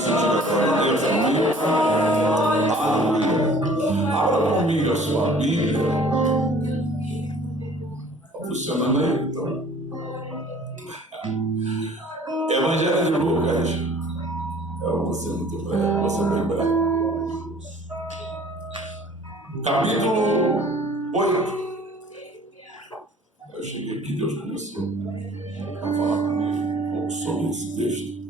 sentido a glória a Deus, amigo? Aleluia. Abra comigo a sua Bíblia. Está funcionando aí, então. Evangelho de Lucas. Eu vou ser muito breve, vou ser bem breve. Capítulo 8. Eu cheguei aqui, Deus começou a falar comigo um pouco sobre esse texto.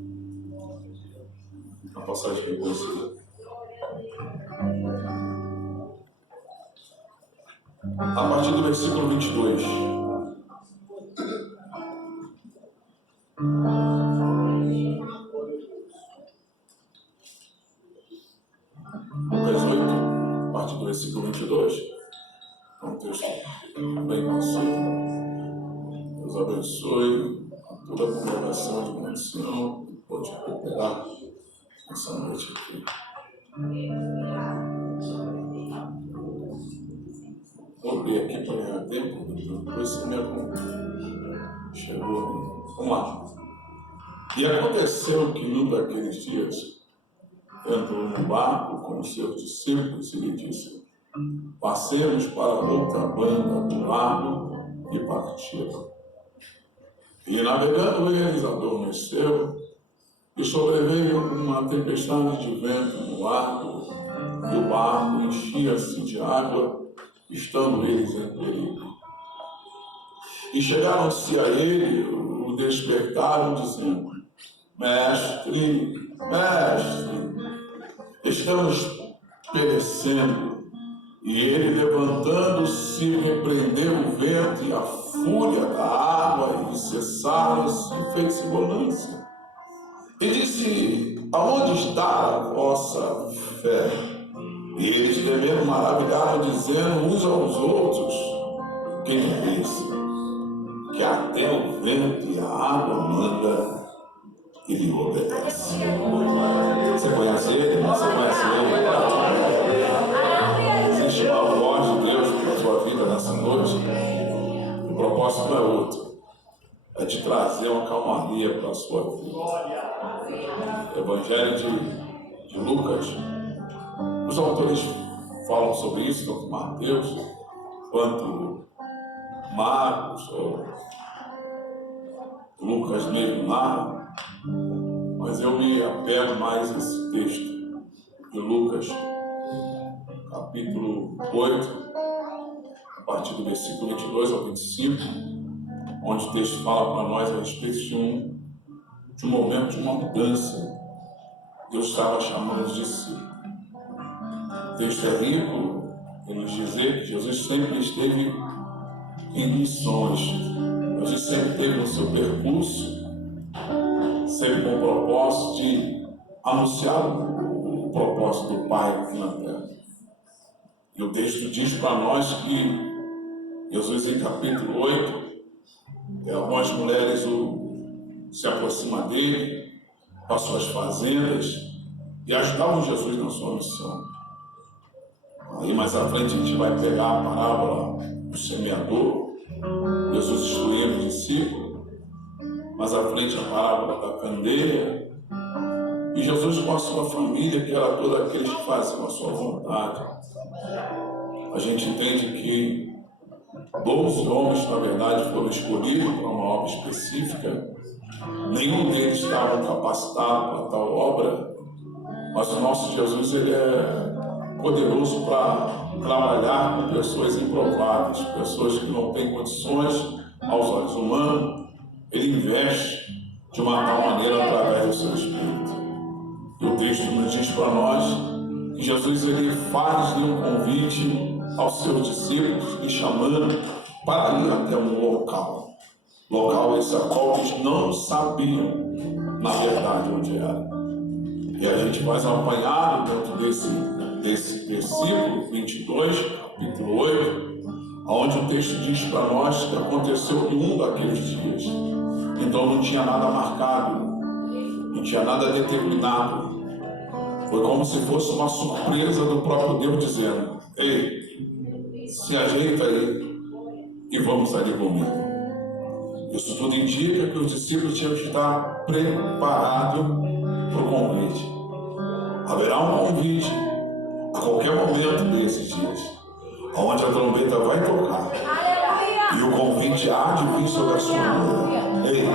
A passagem que eu conheci. A partir do versículo 22. Lucas 8, a partir do versículo 22. É um texto bem conhecido. Deus abençoe a toda a congregação de condição que pode cooperar essa noite aqui. Vou ler aqui para ganhar tempo, depois você me chegou. Vamos lá. E aconteceu que num daqueles dias entrou num barco com os seus discípulos e lhe disse: passemos para outra banda do lago, e partiram. E navegando eles adormeceu, e sobreveio uma tempestade de vento no barco, e o barco enchia-se de água, estando eles em perigo. E chegaram-se a ele, o despertaram, dizendo: Mestre, estamos perecendo. E ele, levantando-se, repreendeu o vento e a fúria da água, e cessaram-se, e fez-se bonança. E disse: aonde está a vossa fé? E eles temeram, maravilharam, dizendo uns aos outros: quem é esse, que até o vento e a água manda e lhe obedece? Você conhece ele? Você conhece ele? Existe uma voz de Deus para a sua vida nessa noite. O propósito não é outro, é te trazer uma calmaria para a sua vida. Evangelho de Lucas, os autores falam sobre isso, tanto Mateus quanto Marcos, ou Lucas mesmo lá, mas eu me apego mais a esse texto de Lucas, capítulo 8, a partir do versículo 22 ao 25, onde o texto fala para nós a respeito de um momento de uma mudança. Deus estava chamando os discípulos. O texto é rico em nos dizer que Jesus sempre esteve em missões. Jesus sempre teve no seu percurso, sempre com o propósito de anunciar o propósito do Pai aqui na terra. E o texto diz para nós que Jesus, em capítulo 8, algumas mulheres se aproximam dele, para suas fazendas, e ajudavam Jesus na sua missão. Aí mais à frente a gente vai pegar a parábola do semeador, Jesus instruindo os discípulos, mais à frente a parábola da candeia, e Jesus com a sua família, que era todos aqueles que faziam a sua vontade. A gente entende que 12 homens, na verdade, foram escolhidos para uma obra específica. Nenhum deles estava capacitado para tal obra, mas o nosso Jesus, ele é poderoso para trabalhar com pessoas improváveis, pessoas que não têm condições aos olhos humanos. Ele investe de uma tal maneira através do seu Espírito. E o texto nos diz para nós que Jesus, ele faz-lhe um convite aos seus discípulos, lhe chamando para ir até um local esse a qual eles não sabiam, na verdade, onde era. E a gente faz um apanhado dentro desse versículo 22, capítulo 8, onde o texto diz para nós que aconteceu em um daqueles dias. Então não tinha nada marcado, não tinha nada determinado. Foi como se fosse uma surpresa do próprio Deus dizendo: ei, se ajeita aí e vamos ali comigo. Isso tudo indica que os discípulos tinham que estar preparados para o convite. Haverá um convite a qualquer momento desses dias, onde a trombeta vai tocar. E o convite há de vir sobre a sua vida. Ei,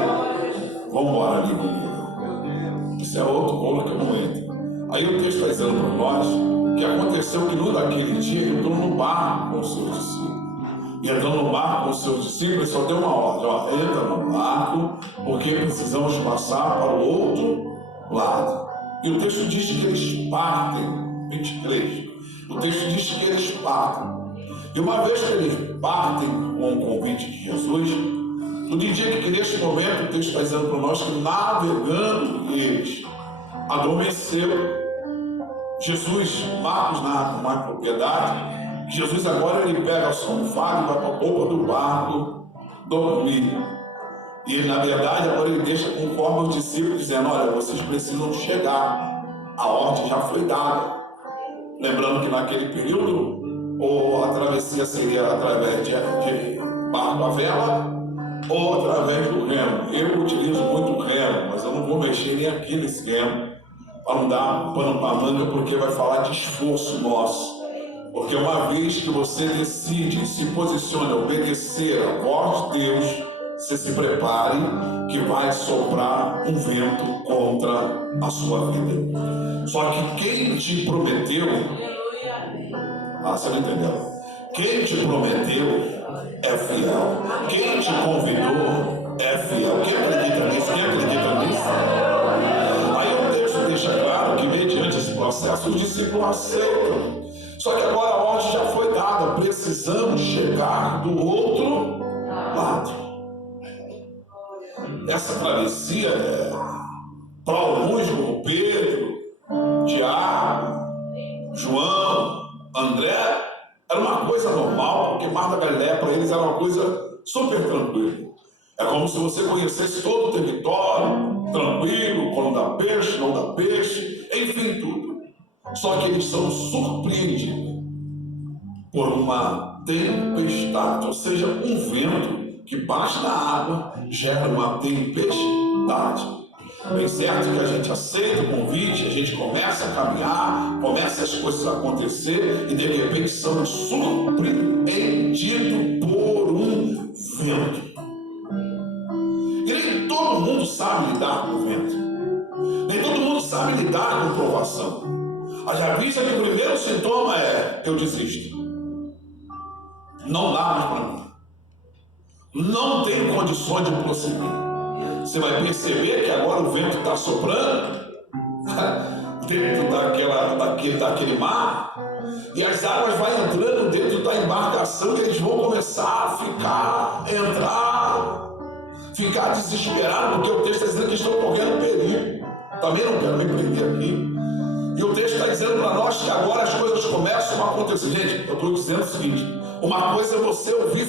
vamos embora ali comigo. Isso é outro bolo que eu não entro. Aí o texto está dizendo para nós que aconteceu que naquele dia ele entrou no barco com os seus discípulos. E entrando no barco com os seus discípulos, ele só deu uma ordem: ó, entra no barco, porque precisamos passar para o outro lado. E o texto diz que eles partem. 23. O texto diz que eles partem. E uma vez que eles partem com o convite de Jesus, tudo indica que neste momento o texto está dizendo para nós que navegando eles adormeceu. Jesus, Marcos narra com mais propriedade, que Jesus agora ele pega a sua almofada e vai para a polpa do barco dormir. E ele, na verdade, agora ele deixa conforme os discípulos dizendo: olha, vocês precisam chegar, a ordem já foi dada. Lembrando que naquele período ou a travessia seria através de barco à vela ou através do remo. Eu utilizo muito o remo, mas eu não vou mexer nem aqui nesse remo para não dar pano para manga, porque vai falar de esforço nosso. Porque uma vez que você decide, se posiciona, obedecer a voz de Deus, você se prepare que vai soprar um vento contra a sua vida. Só que quem te prometeu, você não entendeu? Quem te prometeu é fiel. Quem te convidou é fiel. Quem acredita nisso? Quem acredita nisso? Aí o texto deixa claro que mediante esse processo os discípulos aceitam. Só que agora a ordem já foi dada. Precisamos chegar do outro lado. Essa travessia para alguns, como Pedro, Tiago, João, André, era uma coisa normal, porque Mar da Galileia para eles era uma coisa super tranquila. É como se você conhecesse todo o território, tranquilo, quando dá peixe, não dá peixe, enfim, tudo. Só que eles são surpreendidos por uma tempestade, ou seja, um vento que bate na água, gera uma tempestade. Bem certo que a gente aceita o convite, a gente começa a caminhar, começa as coisas a acontecer e de repente somos surpreendidos por um vento. E nem todo mundo sabe lidar com o vento. Nem todo mundo sabe lidar com provação. Já vista que o primeiro sintoma é: eu desisto. Não dá mais para mim. Não tenho condições de prosseguir. Você vai perceber que agora o vento está soprando dentro daquele mar, e as águas vão entrando dentro da embarcação e eles vão começar a ficar desesperados, porque o texto está dizendo que estão correndo perigo. Também não quero me prender aqui. E o texto está dizendo para nós que agora as coisas começam a acontecer. Gente, eu estou dizendo o seguinte: uma coisa é você ouvir